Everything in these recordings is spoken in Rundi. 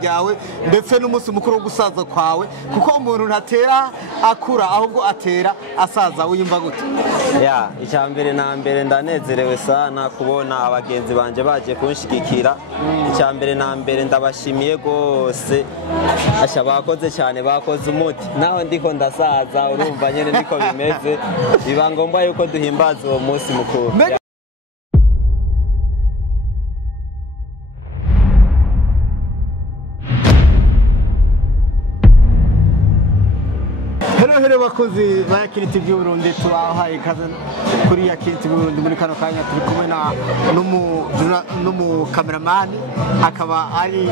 ryawe ndetse n'umunsi mukuru wo gusaza kwawe kuko umuntu ntatera akura ahubwo atera asaza wiyumva gute? Ya icyambere na mbere ndanezerewe sana kubona abagenzi banje baje kunshigikira. Icyambere na mbere ndabashimiye gose, asha bakoze cyane, bakoze umuti naho ndiko ndasaza urumva nyene niko bimeze, biba ngombwa yuko duhimbaza uwo munsi mukuru. Hello bakozi ba Yakini TV Burundi, tubahaye ikaze kuri Yakini TV Burundi. Muri kano kanya turi kumwe n'umu cameraman akaba ari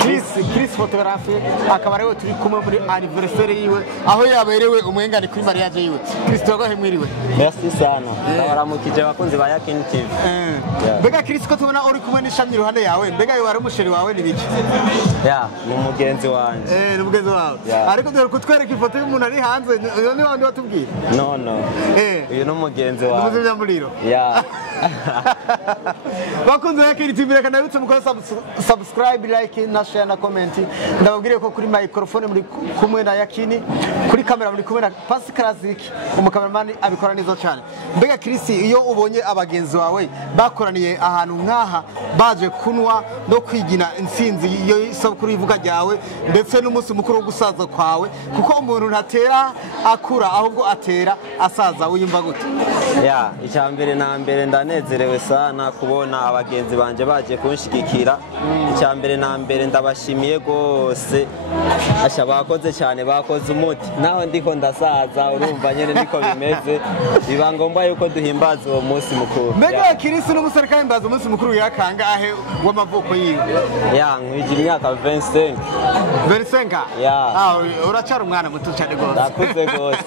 Chris photographe, akaba ariwe turi kumwe muri anniversaire yiwe aho yaberewe umwengani kuri mariage yiwe. Chris twagahemwiriwe. Merci sana. Ndabaramukije bakunzi ba Yakini TV. Mbega Chris ko tubona uri kumwe n'ishami iruhande yawe, mbega yo wari umusheri wawe ni biki? Ya ni umugenzi wanje. Ni umugenzi wawe. Ariko dore kutwereka ifoto y'umuntu ari hanze, iyo ni wandi watubwiye? No. Uyu ni umugenzi wawe. Umuzimyamuriro. Ya. Bakunze Yakini TV, reka ndabitse mukora subscribe, like na share na comment. Ndababwire ko kuri microphone muri kumwe na Yakini, kuri kamera muri kumwe na Pascal Zik, umukameraman abikora neza cyane. Mbega Chris, iyo ubonye abagenzi wawe bakoraniye ahantu nkaha baje kunwa no kwigina intsinzi iyo isabukuru ivuga ryawe ndetse n'umunsi mukuru wo gusaza kwawe kuko umuntu ntatera akura ahubwo atera asaza wiyumva gute? Ya icyambere na mbere ndanezerewe sana kubona abagenzi banje baje kunshigikira. Icyambere na mbere ndabashimiye gose, asha bakoze cyane, bakoze umuti naho ndiko ndasaza urumva nyene niko bimeze, biba ngombwa yuko duhimbaza uwo munsi mukuru. Mbega Kirisi n'umusore kahimbaza umunsi mukuru yakangahe w'amavuko yiwe? Ya nkwije imyaka 25. 25? Ya. Uracyari umwana muto cyane gose. Ndakuze gose.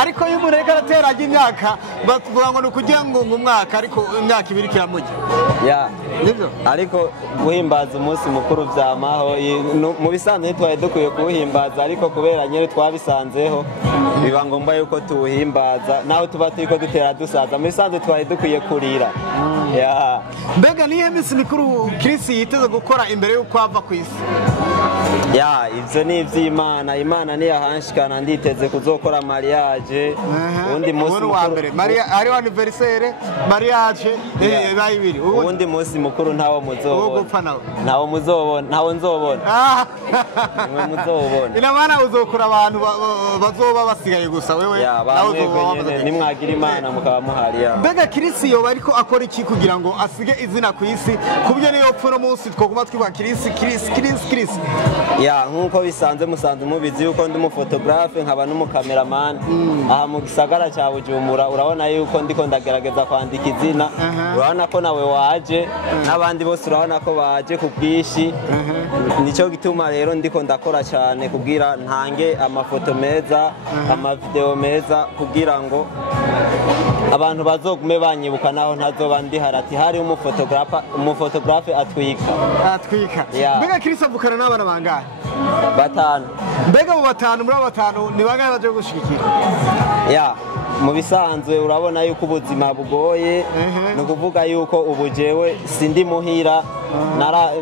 Ariko iyo umuntu arateraga imyaka bavuga ngo nukugira ngo umwaka, ariko imyaka ibiri kiramujya. Ya. Nibyo? Ariko guhimbaza umunsi mukuru vyamaho mu bisanzwe ntitwaye dukwiye kuwuhimbaza, ariko kubera nyene twabisanzeho biba ngombwa yuko tuwuhimbaza naho tuba turiko dutera dusaza. Mu bisanzwe twaye dukwiye kurira. Ya. Mbega nihe minsi mikuru Chris yiteze gukora imbere y'uko ava ku isi? Ya ivyo ni ivy'Imana. Imana ni yahanshikana, nditeze kuzokora mariage. Undi munsi mukuru ari anniversaire, mariage bayibiri. Undi munsi mukuru ntawo muzobona. Gupfa nawe. Ntawo muzobona, ntawo nzobona. Mwe muzobona. Inamana uzokora abantu bazoba basigaye gusa wewe nawo uzobona. Nimwagira Imana mukaba muhari ya. Mbega Chris yoba ariko akora iki kugira ngo asige izina ku isi kubyo niyo pfuro munsi twoguma twiba Chris? Ya nkuko bisanzwe musanzwe mubizi yuko ndi umufotografe nkaba n'umukameraman aha mu gisagara cya Bujumbura. Urabona yuko ndiko ndagerageza kwandika izina, urabona ko nawe waje n'abandi bose urabona ko baje ku bwishi. Nico gituma rero ndiko ndakora cyane kugira ntange amafoto meza, amavideo meza kugira ngo abantu bazogume banyibuka naho ntazoba ndi harati hari umufotografe atwika. Mbega Chris avukana n'abana bangahe? 5. Mbega mu 5 muri abo 5 ni bangahe baje gushikira? Ya mu bisanzwe urabona yuko ubuzima bugoye, no kuvuga yuko ubujewe sindi muhira,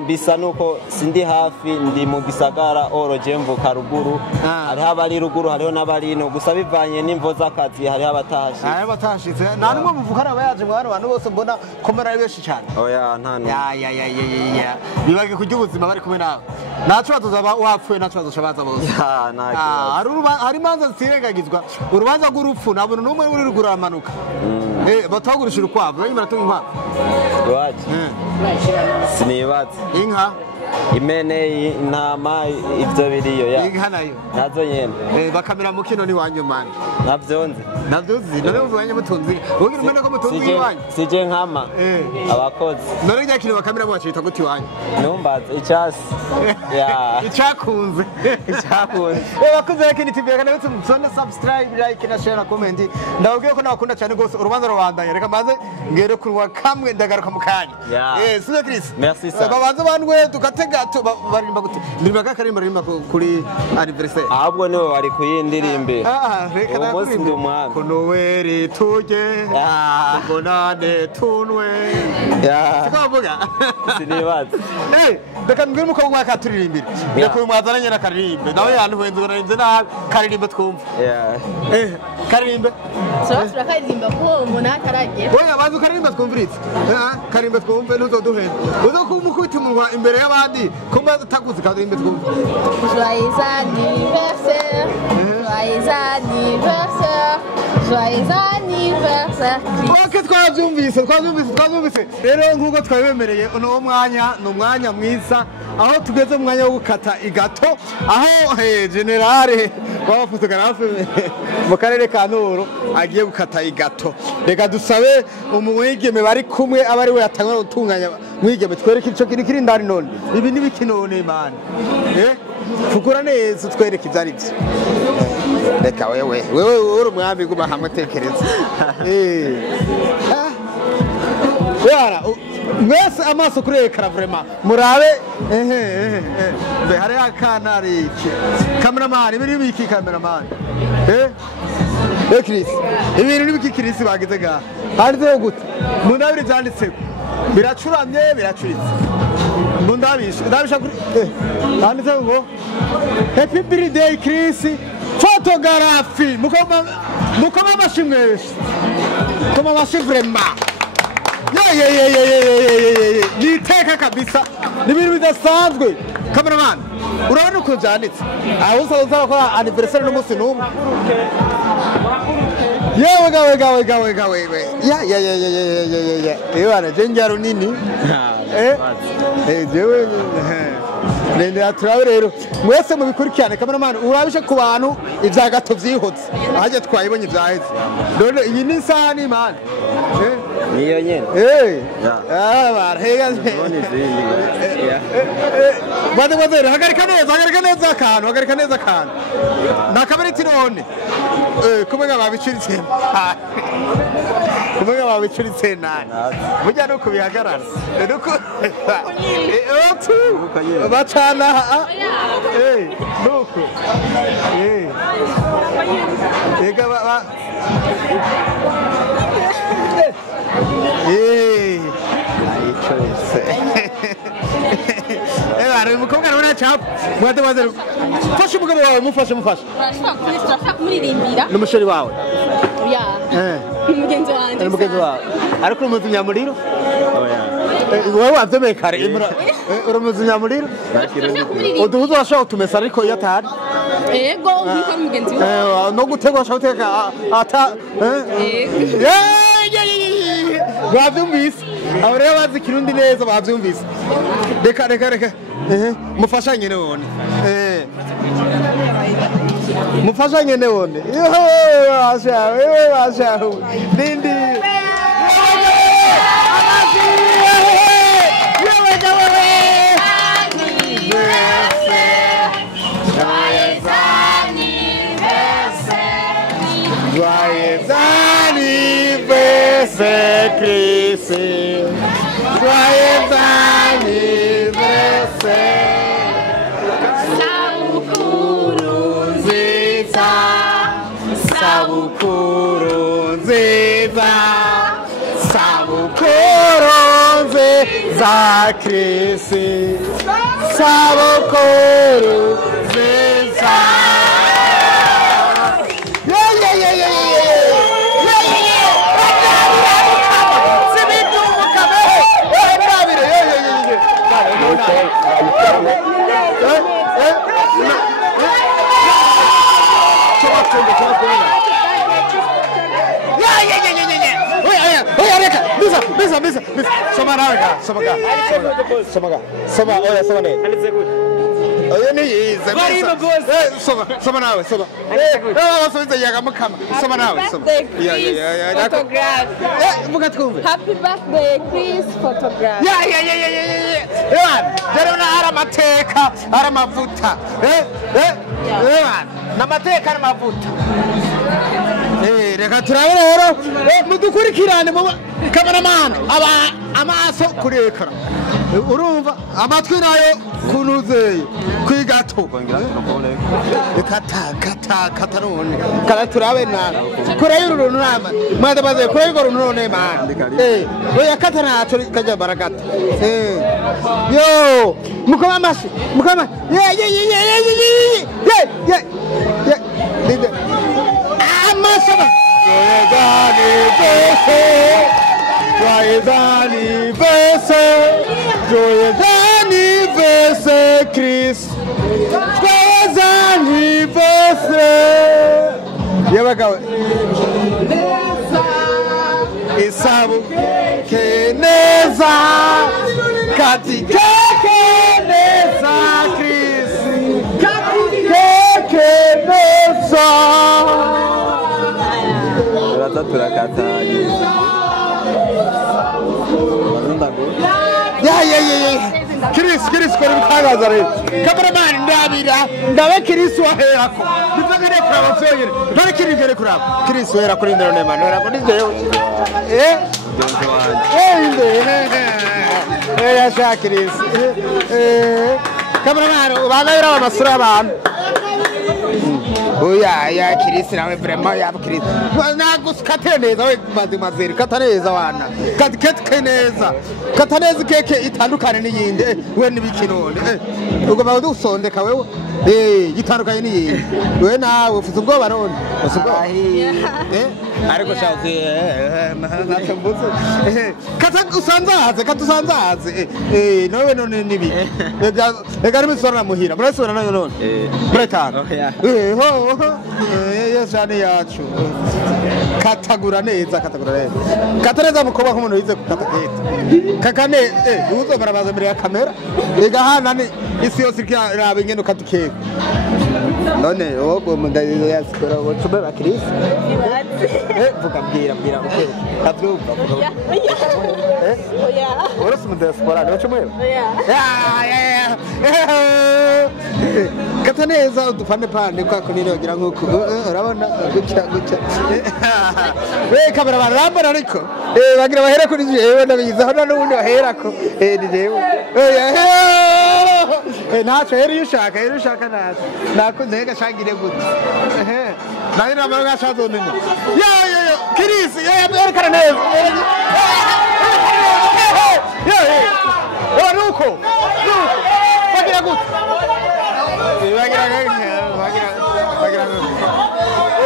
bisa nuko sindi hafi, ndi mu gisagara oroje mvuka ruguru. Hariho abari ruguru, hariho n'abari no, gusa bivanye n'imvo z'akazi hariho abatashitse. Nta numwe muvukana abayaje mu bantu bose mbona komera ari benshi cyane. Oya nta numwe. Ya bibage kujya ubuzima bari kumwe nawe. Naco bazaba wapfuye, naco bazocabaza bose. Hari imanza zitirengagizwa, urubanza rw'urupfu nta muntu n'umwe uri ruguru amanuka. Batagurisha urukwavu, bari baratunga inkwavu. Waje. Sinibatse. Inka, impene, intama, ivyo biriyo ya. Inka nayo. Nazo nyene. Bakamera mu kino ni wanyu man. Navyonze. Navyuzi, none muvanye mutunzi. Ugira umena ko mutunzi iwanyu. Sije nkama. Abakozi. None rya kino bakamera mu bacita guti wanyu. Numbaze icyasi. Ya. Icakunze. Bakunze Yakini TV, reka ndabitse musonde subscribe, like na share na comment. Ndababwiye ko nakunda cyane gose urubanza rubandanye. Reka maze ngere kurwa kamwe ndagaruka mu kanya. Sio Chris. Merci sana. Babanze bandwe tukate gute gato baririmba gute ndirimba kakarimba rimba kuri anniversaire ahubwo niwe wari kuyindirimbe reka uwo munsi ndi umwami kunoweri tuje bonane tunwe sikavuga sinibaza reka mbwira umukobwa waka turirimbira reka uyu mwazananye na karirimbe nawe yantuwenze urarinze na karirimbe twumva karirimbe turashobora karirimba ko umuntu ataragera oya bazi karirimbe twumviritse karirimbe twumve ntuzoduhenda uzo kumukubita umunwa imbere y'abandi kumba utaguze karirimbe twumve joyeux anniversaire joyeux anniversaire joyeux anniversaire oke twabyumvise rero nk'uko twabibemereye uno mwanya ni umwanya mwiza aho tugeze mu mwanya wo gukata igato aho generale w'abafotogarafe mu karere ka Nuru agiye gukata igato reka dusabe umwigeme bari kumwe aba ari we yatangwa gutunganya mwigeme twereke icyo kiri ndani none ibi nibikinone man fukura neza twereke ibyari byo reka wewe uri umwami guma hamwe tekereza mwese amaso kuri ekara vraiment murabe mbe hari akana riki cameraman ibiri biki cameraman Chris ibiri nibiki Chris bagize ga handitse gute mundabiri cyanditse biracuramye biracuritse ndabisha kuri handitse ngo happy birthday Chris photography mukoma amashimweshe koma amashimwe vraiment niteka kabisa ni ibintu bidasanzwe cameraman urabona uko byanditse aho usaba ko anniversaire n'umunsi n'umwe yewe gawe yewe jenja runini jewe nende turabe rero mwese mubikurikirane cameraman urabishe ku bantu ivya gato vyihotse ahaje twayibonye vyaheze none iyi ni sahani man niyo nyene barhega bade hagarika neza akantu nakabariti none kumenya babicuritse nani burya nuko bihagarara nuko bacana nuko ega ari umukobwa arabona cyapa mwade fasha umugabo wawe mufashe turashobora kumuririmbira n'umusheri wawe mugenzi wawe ariko umuzi nyamuriro wowe wabyemeye kare urumuzi nyamuriro uduhuza washobora kutumesa ariko iyo atahari yego umukobwa mugenzi wawe no gutegura ashobora guteka bavyumvise abo rero bazi kirundi neza bavyumvise reka mufashanye none mufashanye none washawe nindi Joyeux anniversaire, Chris. Joyeux anniversaire. Sabukuru nziza, sabukuru nziza, sabukuru nziza, Chris. Sabukuru nziza. Bisa. Soma nawe ga. Soma ne. Oya ni yize. Soma nawe. Sobiza yagamukama. Soma nawe. Ya. Vuga twumve. Happy birthday Chris photograph. Ya. Dero na aramateka, aramavuta. Namateka aramavuta. Reka turabe rero mudukurikirane cameraman aba amaso kuri ekara urumva amatwi nayo kunuzeye kwigato kata none kala turabe na kora yuru nama mwada baze kora yuru none man oya kata na acho kaja barakata yo mukoma mashi mukoma ye amasaba joyeux anniversaire, joyeux anniversaire, Christ. Joyeux anniversaire. Yabagawe. Isabu keneza, katika keneza, Christ. Katika keneza. Turakata. Ya Chris kora bitangaza rero cameraman ndabira ndabe Chris waherako bivagane kuraba cyonyine ntari kirigere kuraba Chris wera kuri ndero ne mano rako ndizeyo ya sha Chris cameraman ubandabira amasura abantu oya ya Chris nawe vraiment ya Chris naguskate neza we mazeri kataneza wana katikete neza kataneza keke itandukane n'iyindi we nibikirone ubwo bawe dusondeka wewe gitandukanye n'iyindi we nawe ufite ubwoba none usubwo ariko shazi natambuze katusanzaze nawe none nibi ega nimisora muhira murasubira nayo none muretana yesane yacu katagura neza kataneza mukoba nk'umuntu yize kukataketa kakane uzobara baza mbere ya kamera ega hana ni isi yose kiraba ingendo katukeka none wogo mundayizo yasikora wotume bakirisi vuga bwira okay kavyumva oya orose mudespora no chumwe ya kataneza udufane pande kwa kunirogera nkuko urabona gucya we kamera baramba ariko bagira bahere kuri jewe ndabizaho n'ubundi baherako ni jewe nacho heri ushaka nakunze gashangire gute nari namara gashazo nini yo Chris yerekana neza nuko bagira gute bagira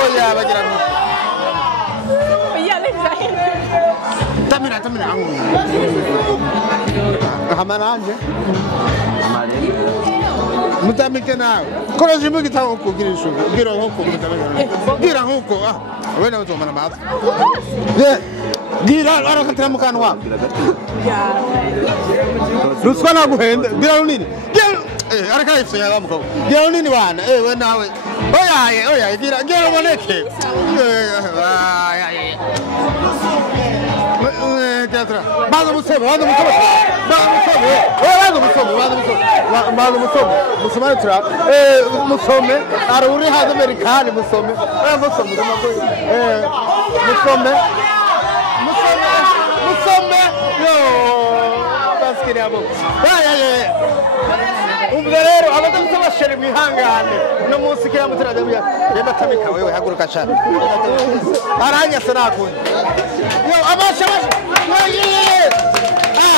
oya bagira tamina hamananje mutamike nawe koroje mu gitabo kugirisho gira nkuko gira nkuko wena uzomana mazi gira arakatira mu kanwa ruswa naguhenda gira nini arakayifso ya bamuko gira nini bana we nawe oya gira boneke teatra bazo musoma musome tra musome ara uri hazo amerikani musome yo baskiri abo umberero abadamu basheri mwihangane no munsi kira mutiraje yenda tamika wewe haguruka cyane aranya sanakuni yo abasha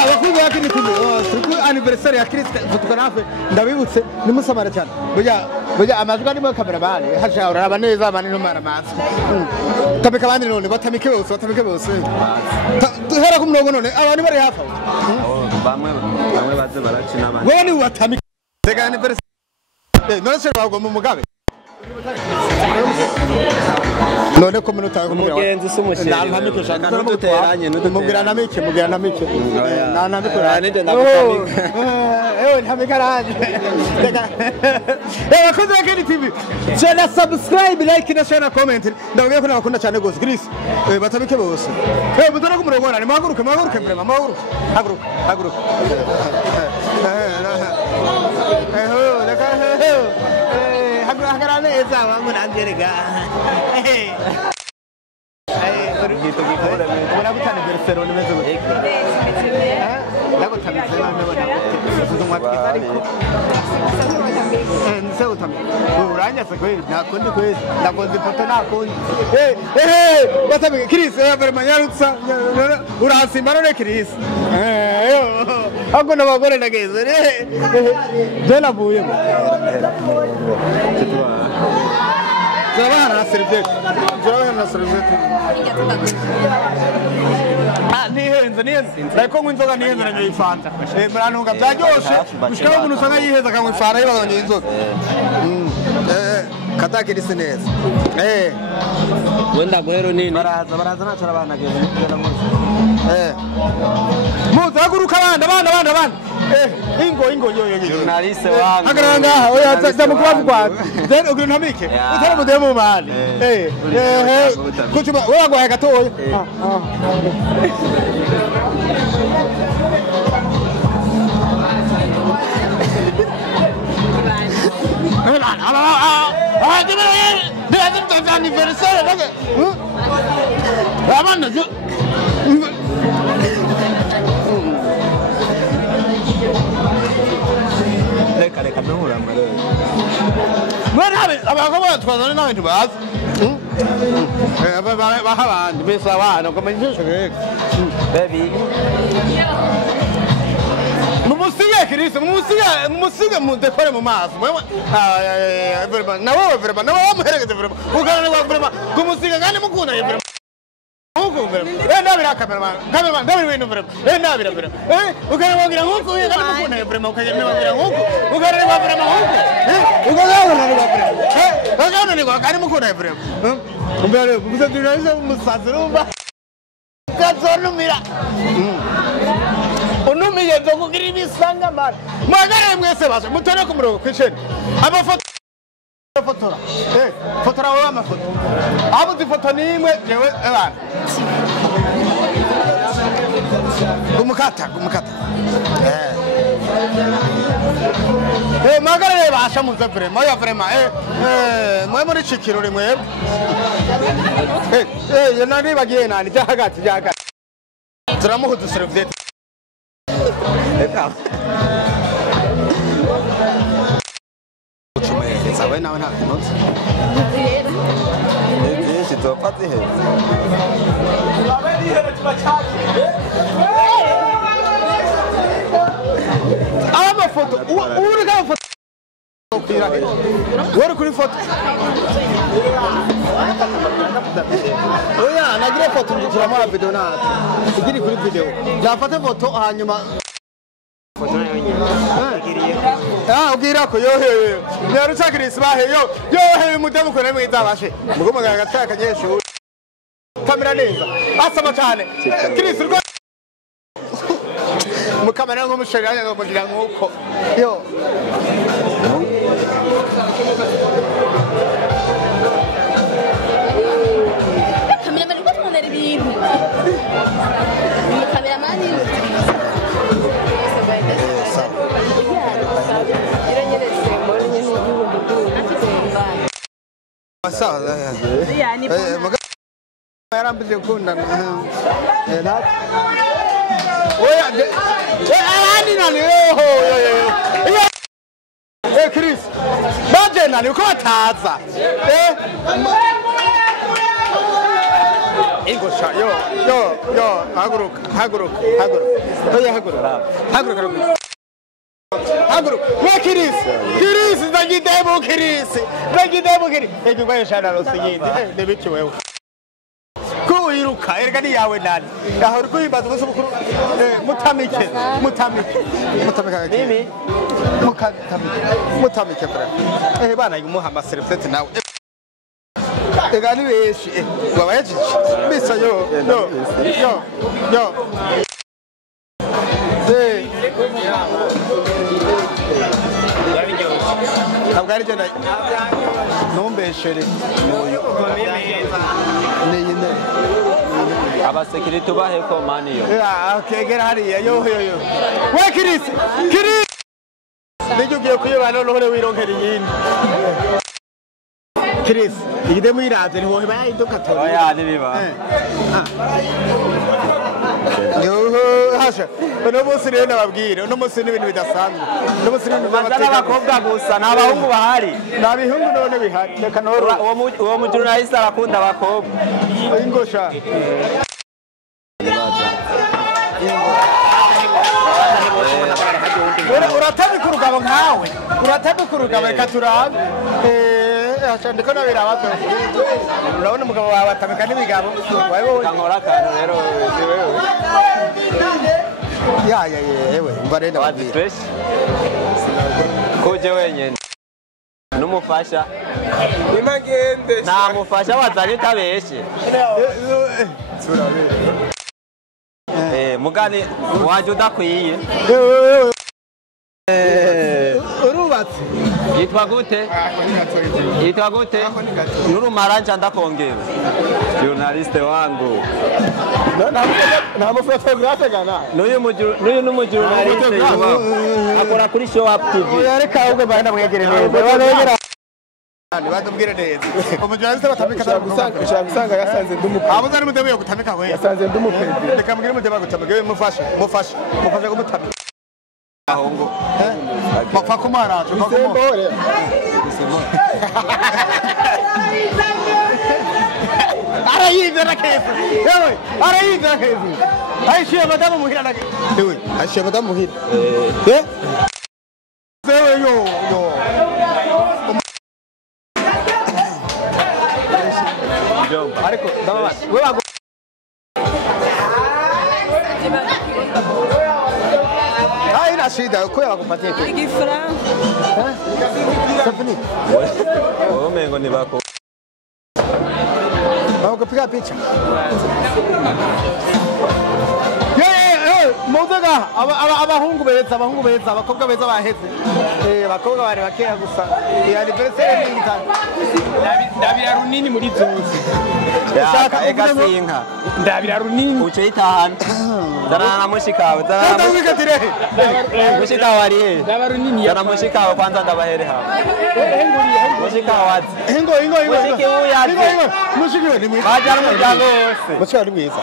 bakuba yakini kundi suku anniversary ya Chris photographe ndabibutse nimusamara cyane burya amazwa ni mu kamera bane hasha uraba neza abane no mara mazi tabika bandi none batamike bose duhera ku murongo none abantu bari hafa bamwe baze barakina abandi wowe ni watamike tega anniversary none se bagwa mu mugabe none ko minota yo kumubwira umugenzi sumusheri ntamike shaka n'uduteranye mubwira namike ntamike ntamike bakoze bakini TV chana subscribe like na share na comment ndabwiye ko nakunda cyane gose Chris batabike bose mutana ku murongo nani mahaguruke vrema haguruka hagarane eza wangu nanjerega urabutane bersero nimeze gute nako tabize none se utamenya uranyase kweli nakundi kweli ndakoze ifoto nakundi batamenya Chris vermanyarutsa urasimba none Chris akona bagore nageze jela buye Zerabana na serviette nihenze ariko nk'inzoga nihenze nanyo ifanta murantunga byaryoshe gushikaho umuntu usanga yiheza akanywa ifanta yibazanye inzoga katakirisi neza wenda guhero nini baraza nacara abana geze muza haguruka abana ingo yo journaliste wangu hagaranga oya ndamukubavu kwawe then ugire ntamike utari mudemo mali kuchuma wewe ngo gatoya reka nuhura amarebe mwana abagabo twazana n'abantu bazi baha abandi bese abana ukamenya reka baby mumusige Chris mumusige mudekore mu maso nawe wamuherekeze ukana wa kumusiga kandi mukunda ndabira cameraman ndabira ibintu ndabira ukana wagira nkuko kandi mukunda ukagenda wagira nkuko ukana wagira nkuko ukana ni kwa kandi mukunda umbere buze tunaiza umusazi rumba kazonumira unumiye ndo kugira ibisanga mara magare mwese baje mutone ku murongo kwicene amafoto fotora fotora wa amafoto abo zifoto nimwe jewe abana gumukata magare basha muze vraiment ya vraiment mwe muri cikiruri mwe nani bagiye nani cyahagati turamuhudu serviette sawe nawe nta kinotse byinshi topfa ziheze amafoto uri ka foto wari kuri foto oya nagire foto ndikira mu video nacu igiri kuri video nafate foto hanyuma ugira ko yohe yarutsa Chris bahe yohe mudemu ko nemwe izabashe mugomaga gataka nyeshu kamera neza asama cyane Chris rwo mukamera ngo mushaganya ngo mugira nkuko yo Cameraman ko tmonera ibintu cameraman yani yarambije kundana oya ani nani Chris baje nani uko bataza ingosha yo haguruka oya haguruka we Chris ndagidemo Chris ego bayashana rosiyindi ndebiki wewe ko yiruka erega ni yawe nani aho uri kuhimbaza umunsi mukuru mutamike mimi mutamike bra bana yumuha amaserefete nawe ega ni beshi wabayajije bisa yo ntabwo jana ntumbeshere niyine abasekirite bahe ko maniyo kegera hariya yo we Chris nijye ugiye kuyibana none wironkera iyindi Chris igide muyiravye niho bayahinduka tora oya nibiba hasha uno munsi rero nababwire uno munsi n'ibintu bidasanzwe uno munsi n'ibintu bazana abakobwa gusa nta bahungu bahari nta bihungu none bihari reka noro uwo mujurnaliste arakunda abakobwa ingosha uratabika urugabo nkawe uratabika urugabo reka turabe ndiko nabira abatwe urabona umugabo wawe atabika n'ibigabo kankora akantu rero wewe yewe mva rero wadifresh kuje wenyene n'umufasha imagende nta mufasha wazanye utabeshe mugani waje udakwiye urubatse yitwa gute nurumaranja ndakongera journaliste wangu nta mufotografe gana n'uyu n'umujournaliste akora kuri show up tv reka ahubwo bana mwegere neza batubwire neza umujournaliste batamika ushaka gusanga yasanze ndumupedi abo zari mudebuye gutamika we yasanze ndumupedi reka mbwire mudeba gutamika we mufashe kumutamika ahongo bapfa kumara isembore arayivera keza yewe arayivera keza aishiye madamu muhira na yewe aishiye madamu muhira yewe yo ariko ndababa we bago haina shida uko yakupatia kitu igifaransa Safini umengo ni bako kupiga picha muzaga abahungu beza abakobwa beza baheze abakobwa bari bakeya gusa anniversaire n'ingitano ndabira runini muri zose shaka ega sinka ndabira runini uce itahana darana mushikawe darana mushikawe ari ndabira runini darana mushikawe kwanza ndabahere hawe mushikawe ati mushiki uyaje mushiki ni mwiza bajya n'umuryango wose mushiki ni mwiza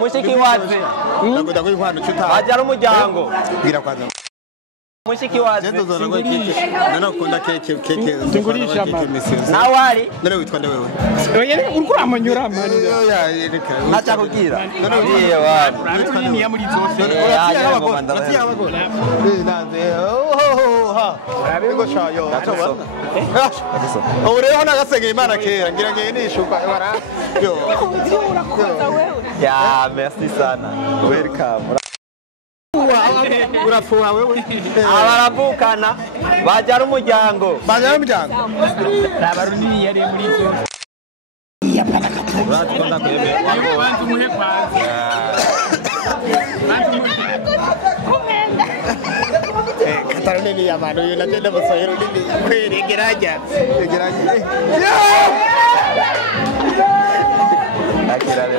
mushiki waje ndaguda inkwano cyuta bajya n'umuryango bwira kwanza mushiki waje nana ukunda keke Singurisha nawe ari none witwa nde wewe oya uriko uramanyura mani nacha kugira ndiye wari runini ya muri zose uratiya abagore nanze ha ngo shayo ubu rero nagasengeye imana kera ngira ngiye nishuka bara yo ya merci sana welcome urafuha wewe abaravukana bajya n'umuryango ndabira runini yari muri zose urakunda kwebe bantu muhe kwanza bantu muhe Katarone ni yamano yo natenda musahero nini kwere gerajya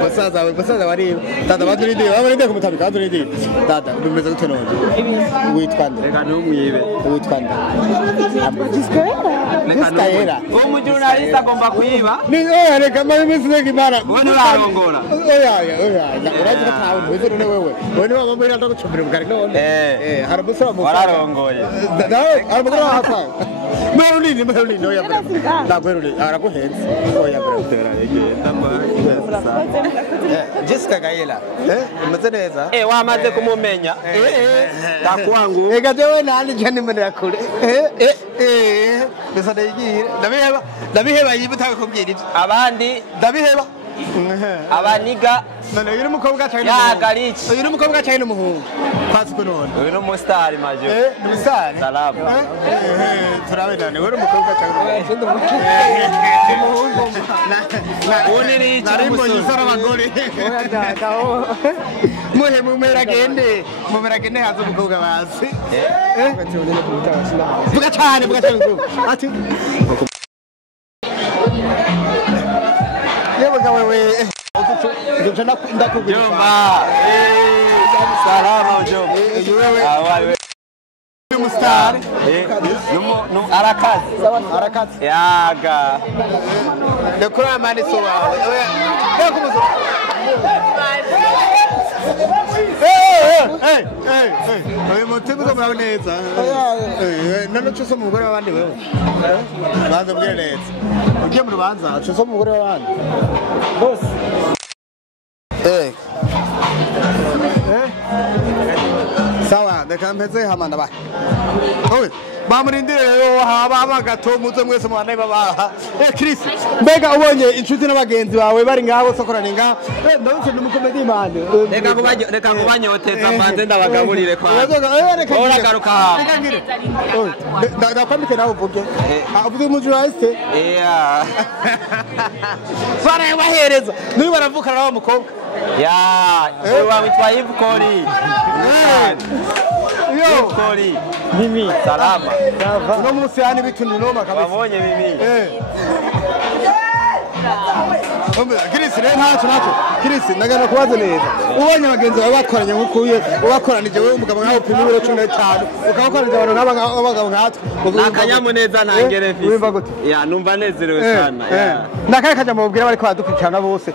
musaza wari dada baduridi babarinde kumutabika baduridi dada bimeze gute none witwa nde reka ntumwibe witwa nde Discaera uwo mujurnaliste agomba kuyiba ni oya reka mari misige imana wowe urarongora oya uraje ko ntawe ntuzi none wewe wowe waba muri ndo gucumbira bugari none harabusura mu wararongoye harabugura hapa Merlin oya Merlin araguhenze oya Jessica Gaela umeze neza wamaze kumumenya takwangu ega jewe nandi jani mbere kure bisa ndayigira ndabiheba yibutawe kubyira ibyo abandi ndabiheba abaniga none uyu mukobwa cyane yagarici uyu mukobwa cyane umuhungu kwasi ko none uyu no mustari majo musare salamu turabendane wewe umukobwa cyane umuhungu uniri narimbo yisara abagore muhe mumeragende hazo umukobwa bazi vuga cyane ati yewe wewe ndakubwira jomba salama jomba wewe umustar no arakazi yaga ndakura mani so wawe ndakumuzo Oye mutima uzomuraho neza. None cyo so umugore w'abandi wewe. Banza mbwire neza. Ugiye mu rubanza cyo so umugore w'abandi. Boss. Sawa, reka mpeze hamana ba. Oye, bamurindire rero haba gato muze mwese mwana babaha. Chris, mbega ubonye inshuti n'abagenzi bawe bari ngaho sokorane ngaho. Ndabutse n'umukomedi imana. Reka kubanyoteza mbanze ndabagaburire kwa. Ora garuka hapo. Ndakwambike nawe uvuge. Uvuze umujuraliste? Yeah. Fara bahereza. Niba baravuka nawe mukobwa. Ya, wewe witwa Yves Kori. Yo Kori. Mimi salama. Uno munsi yani bituntu noma kabisa. Wabonye Mimi. Chris rero ntacyo Chris ndagana kubaza neza ubonye abagenzi bawe bakoranye nkukuye ubakoranije wewe umugabo nkaho upima ibiro 15 ukabakoranije abantu nk'abagabo nkatwe nakanyamuneza nangere fisi ya numva nezerewe cyane ndakaye kaje mubwira bari kwadukurikirana bose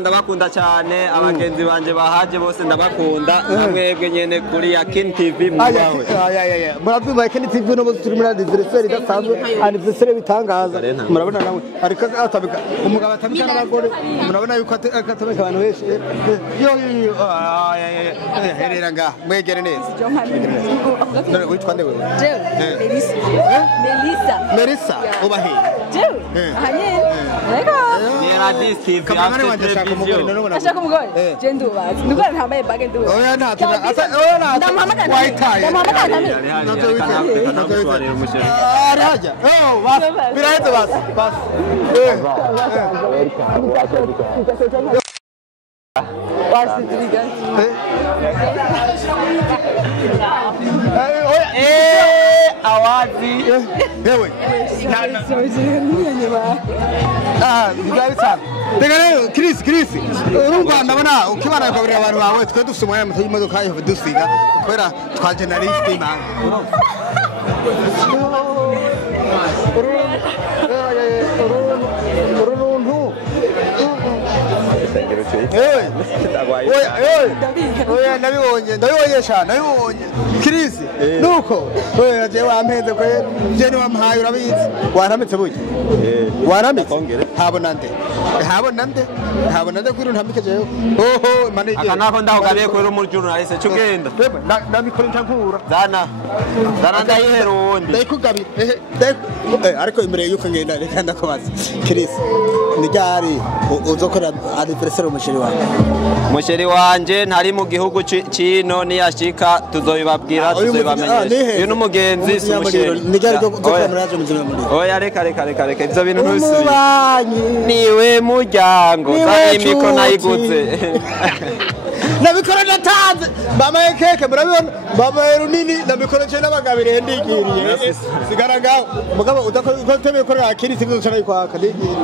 ndabakunda cyane abagenzi banje bahaje bose ndabakunda namwebwe nyene kuri Yakin TV mwawe murabyumva Yakin TV no bose turi muri anniversaire idasanzwe anniversaire bitangaza murabona nawe ariko atabika umugabo atabika n'abagore murabona yuko atabika abantu benshi yo herera nga mwegere neza witwa nde wewe Melissa ubahe hanye reka Nera DC kamera wanje shaka umugore ashaka umugore je ndubazi ndugora ntambaye bage ndubazi oya ndamuhamagara araja biraheze bas awazi yewe Degare Chris urumva ndabona ukibana kugaburira abantu bawe twe dufite umwanya muto y'imodoka yo dusiga kwera twa generalist imana ndabibonye cyane ndabibonye Chris nuko je wampeze ko je ni wampaye urabizi waramitse buye waramitse habona nde kwiro ntamike je oho manager akanako ndahugabiye ko mu journalist cyugenda ndabikora ntankura dana ndayihera uwundi ndayikugabira ariko imbere yuko ngenda reka ndakubaza Chris nijari uzokora anniversaire umusheri wanje ntari mu gihugu cino niyashika tuzobibabwira tuzobibamenyesha uyu n'umugenzi si umusheri oya reka ivyo bintu ntusubiye niwe muryango imiko nayiguze nabikora natanze mama keke murabibona mama runini nabikora cyo nabagabire ndigiriye sigara ngaho mugabo udakora ko tebe korera Chris bizo cyane kwaka ndigiriye